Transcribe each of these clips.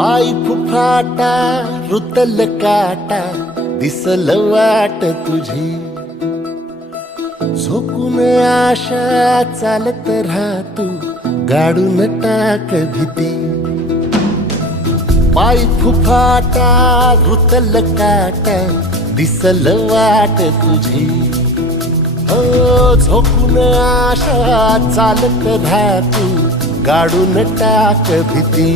पाय फुफाटा रुतल काटा दिसल वाट तुझी झोकून आशा चालत राहतू गाडून टाक भीती पाय फुफाटा रुतल काटा दिसल वाट तुझी हो झोकून आशा चालत राहतू गाडून टाक भीती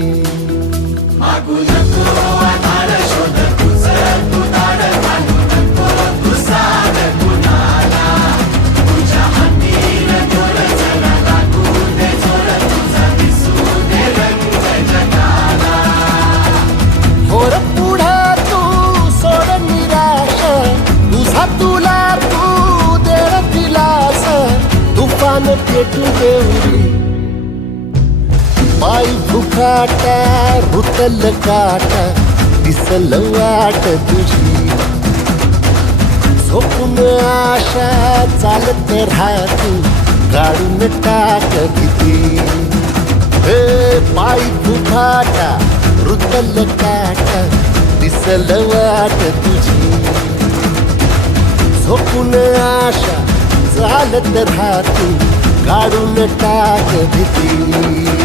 मागू नको आधार शोध तुझं तू धाड घालू नको तू साध कुणाला तुझ्या हातीन दोर जरा लागू दे जोर तुझा दिसू दे रंग जगाला होर पुढे तू सोड निराश तुझा तुला तू दे दिलास तुफान पेटू देऊरी पाय फुफाटा रुतल काटा दिसल वाट तुझी झोपून आशा चालत राहतू गाडून टाक भीती हे पाय फुफाटा रुतल काटा दिसल वाट तुझी झोपून आशा चालत राहतू गाडून टाक भीती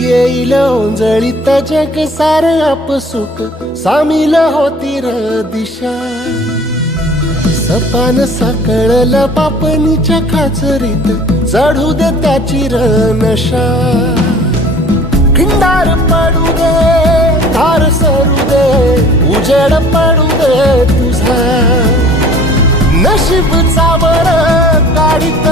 येईल ओंजळीत जग सार आपसुक सामील होती र दिशा सपान साकळल पापणीच्या खाचरीत चढू दे त्याची र नशा खिंडार पडू दे धार सरू दे उजेड पडू दे तुझा नशीब चावर गाडीत